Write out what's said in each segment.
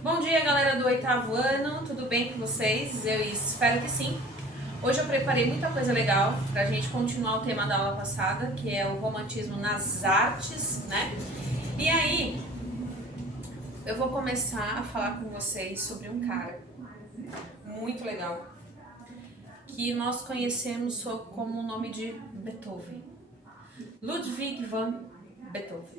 Bom dia, galera do oitavo ano, tudo bem com vocês? Eu espero que sim. Hoje eu preparei muita coisa legal pra gente continuar o tema da aula passada, que é o romantismo nas artes, né? E aí, eu vou começar a falar com vocês sobre um cara muito legal, que nós conhecemos como o nome de Beethoven. Ludwig van Beethoven.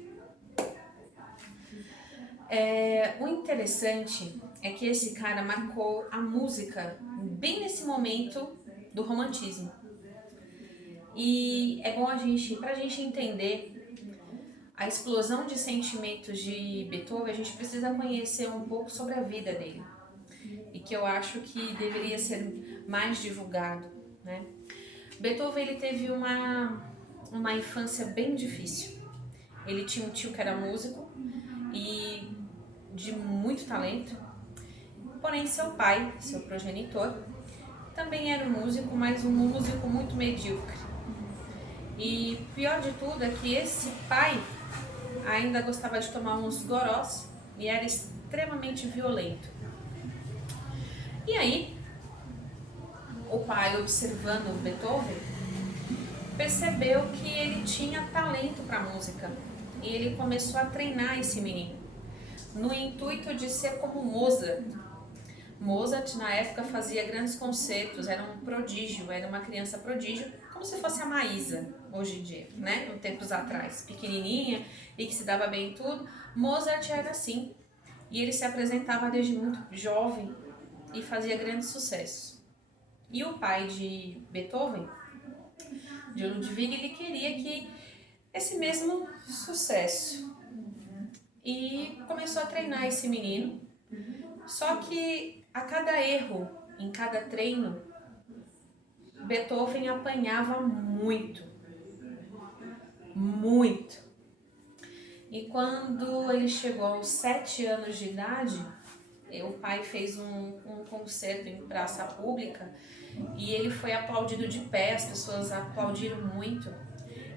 O interessante é que esse cara marcou a música bem nesse momento do romantismo. E é bom pra gente entender a explosão de sentimentos de Beethoven, a gente precisa conhecer um pouco sobre a vida dele. E que eu acho que deveria ser mais divulgado, né? Beethoven, ele teve uma infância bem difícil. Ele tinha um tio que era músico e de muito talento. Porém, seu pai, seu progenitor, também era um músico, mas um músico muito medíocre. E pior de tudo é que esse pai ainda gostava de tomar uns gorós e era extremamente violento. E aí, o pai, observando Beethoven, percebeu que ele tinha talento para música e ele começou a treinar esse menino no intuito de ser como Mozart. Mozart, na época, fazia grandes concertos, era um prodígio, era uma criança prodígio, como se fosse a Maísa, hoje em dia, né? Tempos atrás, pequenininha e que se dava bem em tudo. Mozart era assim, e ele se apresentava desde muito jovem e fazia grandes sucessos. E o pai de Beethoven, de Ludwig, ele queria que esse mesmo sucesso e começou a treinar esse menino. Só que a cada erro, em cada treino, Beethoven apanhava muito, muito. E quando ele chegou aos 7 anos de idade, o pai fez um concerto em praça pública e ele foi aplaudido de pé, as pessoas aplaudiram muito.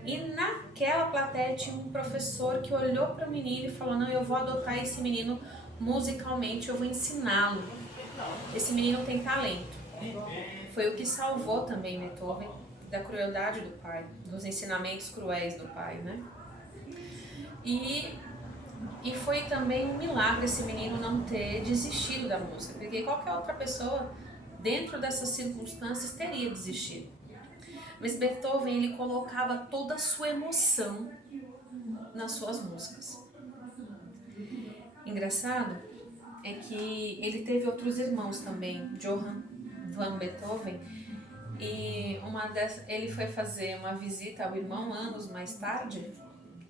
E naquela plateia tinha um professor que olhou para o menino e falou: não, eu vou adotar esse menino musicalmente, eu vou ensiná-lo. Esse menino tem talento. Foi o que salvou também Beethoven da crueldade do pai, dos ensinamentos cruéis do pai, né? E foi também um milagre esse menino não ter desistido da música, porque qualquer outra pessoa, dentro dessas circunstâncias, teria desistido. Mas Beethoven, ele colocava toda a sua emoção nas suas músicas. Engraçado é que ele teve outros irmãos também, Johann van Beethoven, e ele foi fazer uma visita ao irmão anos mais tarde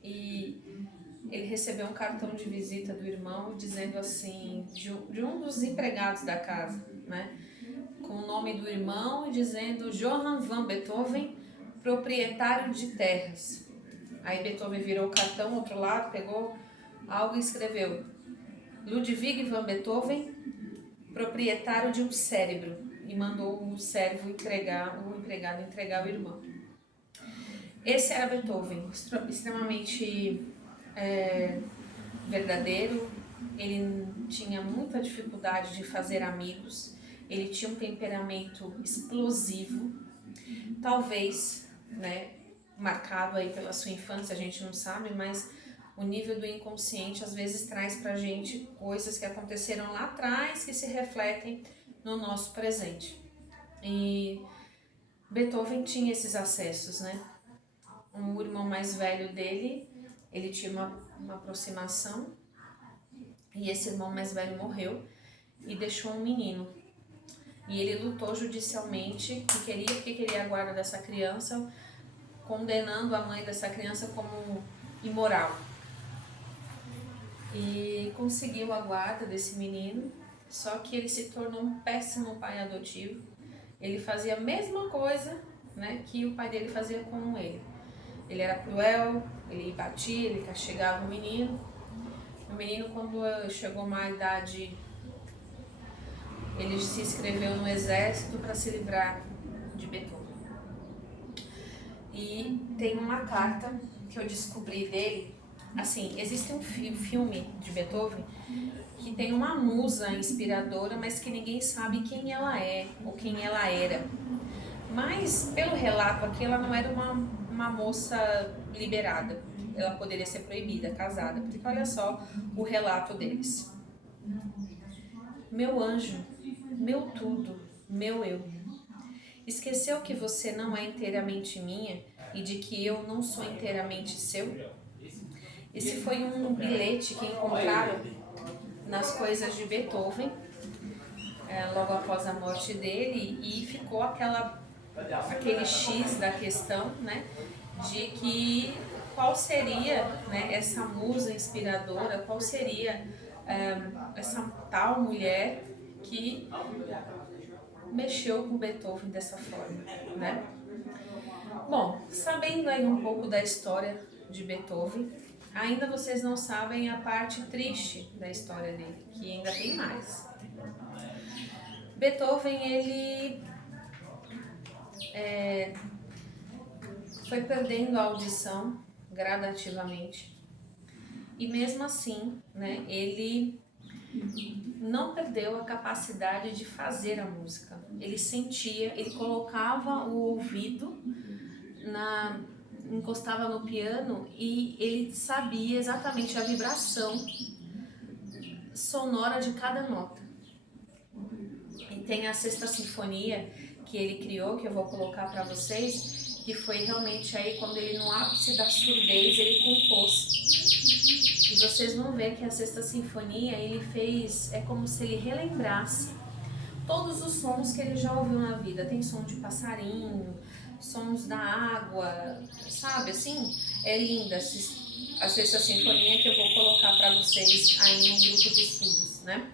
e ele recebeu um cartão de visita do irmão dizendo assim, de um dos empregados da casa, né? Com o nome do irmão e dizendo Johann van Beethoven, proprietário de terras. Aí Beethoven virou o cartão, outro lado, pegou algo e escreveu Ludwig van Beethoven, proprietário de um cérebro, e mandou o servo entregar, o empregado entregar ao irmão. Esse era Beethoven, extremamente verdadeiro, ele tinha muita dificuldade de fazer amigos, ele tinha um temperamento explosivo, talvez, né, marcado aí pela sua infância, a gente não sabe, mas o nível do inconsciente às vezes traz pra gente coisas que aconteceram lá atrás que se refletem no nosso presente. E Beethoven tinha esses acessos, né? O irmão mais velho dele, ele tinha uma aproximação e esse irmão mais velho morreu e deixou um menino. E ele lutou judicialmente porque queria a guarda dessa criança, condenando a mãe dessa criança como imoral. E conseguiu a guarda desse menino, só que ele se tornou um péssimo pai adotivo. Ele fazia a mesma coisa, né, que o pai dele fazia com ele. Ele era cruel, ele batia, ele castigava o menino. O menino, quando chegou a uma idade, ele se inscreveu no exército para se livrar de Beethoven. E tem uma carta que eu descobri dele, Assim, existe um filme de Beethoven que tem uma musa inspiradora, mas que ninguém sabe quem ela é ou quem ela era. Mas, pelo relato aqui, ela não era uma moça liberada. Ela poderia ser proibida, casada, porque olha só o relato deles. Meu anjo, meu tudo, meu eu. Esqueceu que você não é inteiramente minha e de que eu não sou inteiramente seu? Esse foi um bilhete que encontraram nas coisas de Beethoven, logo após a morte dele, e ficou aquele X da questão, né, de que qual seria, né, essa musa inspiradora, qual seria essa tal mulher que mexeu com Beethoven dessa forma, né? Bom, sabendo aí um pouco da história de Beethoven, ainda vocês não sabem a parte triste da história dele, que ainda tem mais. Beethoven, ele foi perdendo a audição gradativamente e mesmo assim, né, ele não perdeu a capacidade de fazer a música. Ele sentia, ele colocava o ouvido encostava no piano e ele sabia exatamente a vibração sonora de cada nota. E tem a Sexta Sinfonia que ele criou, que eu vou colocar para vocês, que foi realmente aí quando ele, no ápice da surdez, ele compôs. E vocês vão ver que a Sexta Sinfonia ele fez, é como se ele relembrasse todos os sons que ele já ouviu na vida. Tem som de passarinho, sons da água, sabe assim? É linda a Sexta Sinfonia, que eu vou colocar para vocês aí em um grupo de estudos, né?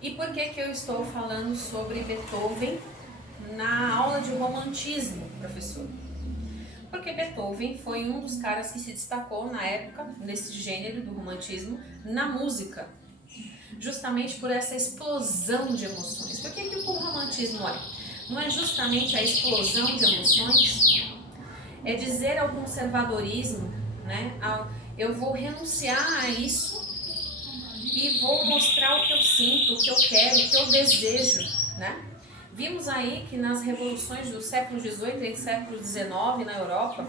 E por que eu estou falando sobre Beethoven na aula de romantismo, professor? Porque Beethoven foi um dos caras que se destacou na época, nesse gênero do romantismo, na música. Justamente por essa explosão de emoções. Por que o romantismo é? Não é justamente a explosão de emoções? É dizer ao conservadorismo, né? Eu vou renunciar a isso e vou mostrar o que eu sinto, o que eu quero, o que eu desejo, né? Vimos aí que nas revoluções do século XVIII e do século XIX na Europa,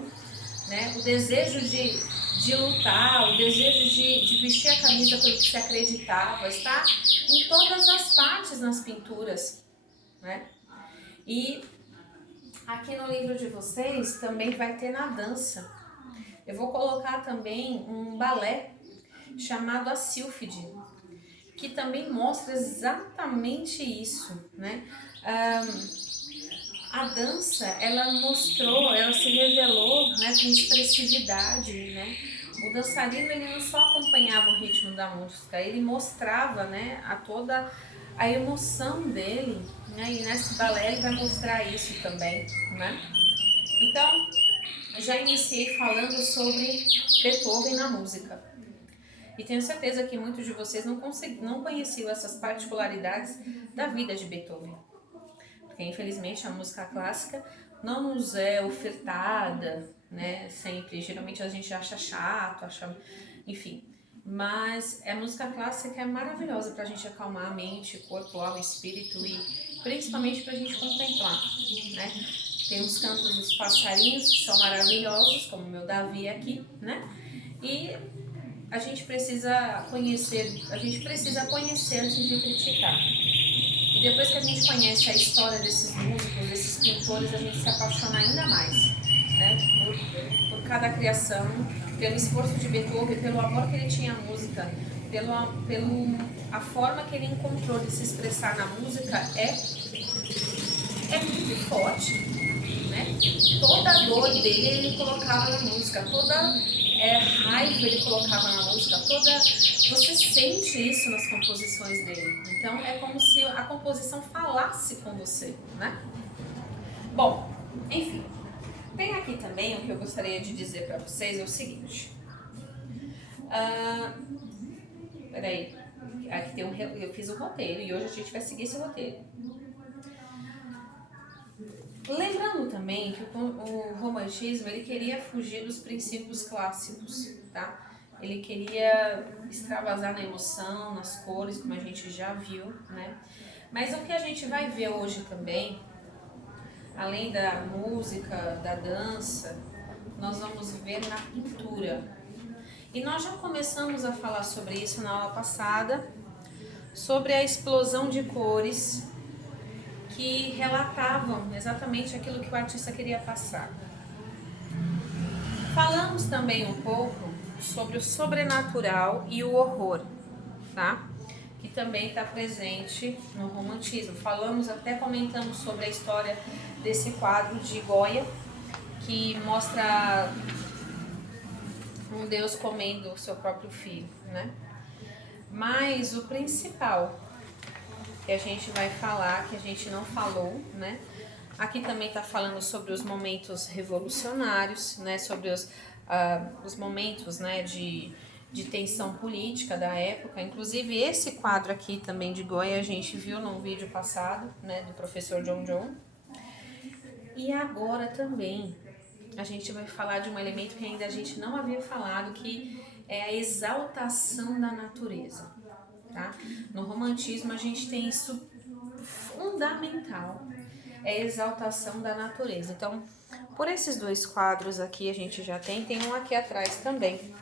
né, o desejo de lutar, o desejo de vestir a camisa pelo que se acreditava, está em todas as partes nas pinturas, né? E aqui no livro de vocês também vai ter na dança. Eu vou colocar também um balé chamado A Sílfide, que também mostra exatamente isso, né? A dança, ela se revelou, né, com expressividade, né? O dançarino, ele não só acompanhava o ritmo da música, ele mostrava, né, toda a emoção dele, né? E nesse balé ele vai mostrar isso também, né? Então, já iniciei falando sobre Beethoven na música. E tenho certeza que muitos de vocês não conheciam essas particularidades da vida de Beethoven. Porque, infelizmente, a música clássica não nos é ofertada, né? Sempre. Geralmente a gente acha chato, enfim. Mas a música clássica é maravilhosa para a gente acalmar a mente, corpo, alma, espírito e principalmente para a gente contemplar, né? Tem os cantos dos passarinhos que são maravilhosos, como o meu Davi aqui, né? E a gente precisa conhecer antes de criticar. E depois que a gente conhece a história desses músicos, desses pintores, a gente se apaixona ainda mais, né? Por cada criação, pelo esforço de Beethoven, pelo amor que ele tinha à música, a forma que ele encontrou de se expressar na música é muito forte, né? Toda a dor dele ele colocava na música, toda raiva ele colocava na música, você sente isso nas composições dele. Então é como se a composição falasse com você, né? Bom, enfim, tem aqui também o que eu gostaria de dizer para vocês é o seguinte. Peraí, aqui eu fiz o roteiro e hoje a gente vai seguir esse roteiro. Lembrando também que o romantismo, ele queria fugir dos princípios clássicos, tá? Ele queria extravasar na emoção, nas cores, como a gente já viu, né? Mas o que a gente vai ver hoje também, além da música, da dança, nós vamos ver na pintura. E nós já começamos a falar sobre isso na aula passada, sobre a explosão de cores que relatavam exatamente aquilo que o artista queria passar. Falamos também um pouco sobre o sobrenatural e o horror, tá? Que também está presente no romantismo. Comentamos sobre a história desse quadro de Goya, que mostra um Deus comendo o seu próprio filho, né? Mas o principal que a gente vai falar, que a gente não falou, né? Aqui também está falando sobre os momentos revolucionários, né? Sobre os momentos, né? De tensão política da época. Inclusive esse quadro aqui também de Goya a gente viu num vídeo passado, né? Do professor John John. E agora também a gente vai falar de um elemento que ainda a gente não havia falado, que é a exaltação da natureza, tá? No romantismo a gente tem isso fundamental, é a exaltação da natureza. Então, por esses dois quadros aqui a gente já tem um aqui atrás também,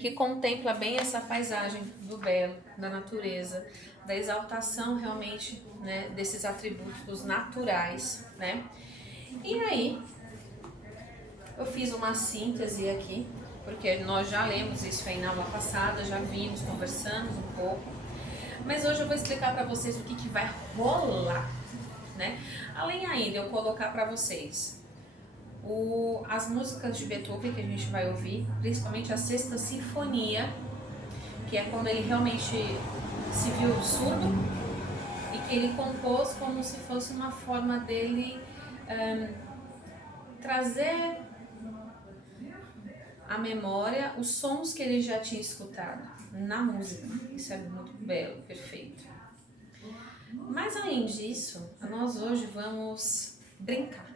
que contempla bem essa paisagem do belo, da natureza, da exaltação realmente, né, desses atributos naturais, né? E aí, eu fiz uma síntese aqui, porque nós já lemos isso aí na aula passada, já vimos, conversamos um pouco, mas hoje eu vou explicar para vocês o que vai rolar, né? Além ainda eu colocar para vocês as músicas de Beethoven que a gente vai ouvir, principalmente a Sexta Sinfonia, que é quando ele realmente se viu surdo e que ele compôs como se fosse uma forma dele trazer à memória os sons que ele já tinha escutado na música. Isso é muito belo, perfeito. Mas além disso, nós hoje vamos brincar.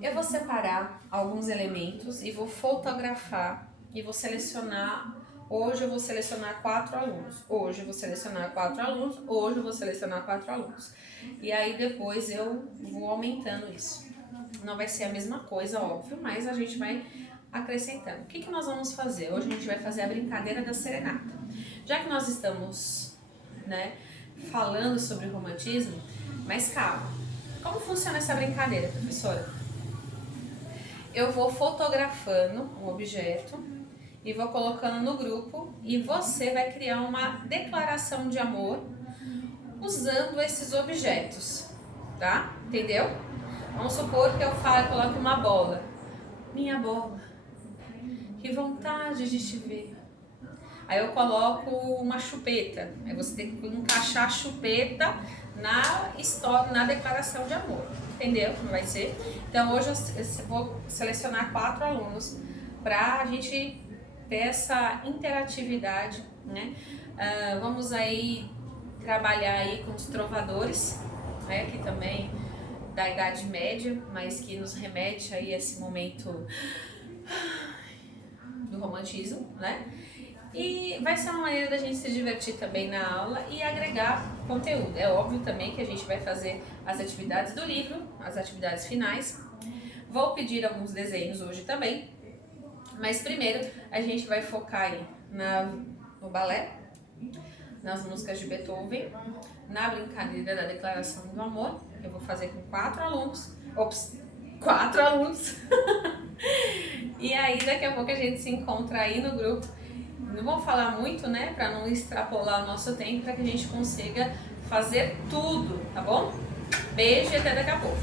Eu vou separar alguns elementos e vou fotografar e vou selecionar. Hoje eu vou selecionar 4 alunos. Hoje eu vou selecionar 4 alunos. Hoje eu vou selecionar 4 alunos. E aí depois eu vou aumentando isso. Não vai ser a mesma coisa, óbvio, mas a gente vai acrescentando. O que nós vamos fazer? Hoje a gente vai fazer a brincadeira da serenata. Já que nós estamos, né, falando sobre romantismo, mas calma. Como funciona essa brincadeira, professora? Eu vou fotografando um objeto e vou colocando no grupo e você vai criar uma declaração de amor usando esses objetos, tá? Entendeu? Vamos supor que eu coloque uma bola. Minha bola, que vontade de te ver. Aí eu coloco uma chupeta. Aí você tem que encaixar a chupeta na história, na declaração de amor. Entendeu como vai ser? Então hoje eu vou selecionar 4 alunos para a gente ter essa interatividade, né? Vamos aí trabalhar aí com os trovadores, né? Que também da Idade Média, mas que nos remete aí a esse momento do romantismo, né? E vai ser uma maneira da gente se divertir também na aula e agregar conteúdo. É óbvio também que a gente vai fazer as atividades do livro, as atividades finais. Vou pedir alguns desenhos hoje também, mas primeiro a gente vai focar aí no balé, nas músicas de Beethoven, na brincadeira da declaração do amor, que eu vou fazer com 4 alunos. Ops, 4 alunos! E aí daqui a pouco a gente se encontra aí no grupo. Não vou falar muito, né, para não extrapolar o nosso tempo, para que a gente consiga fazer tudo, tá bom? Beijo e até daqui a pouco.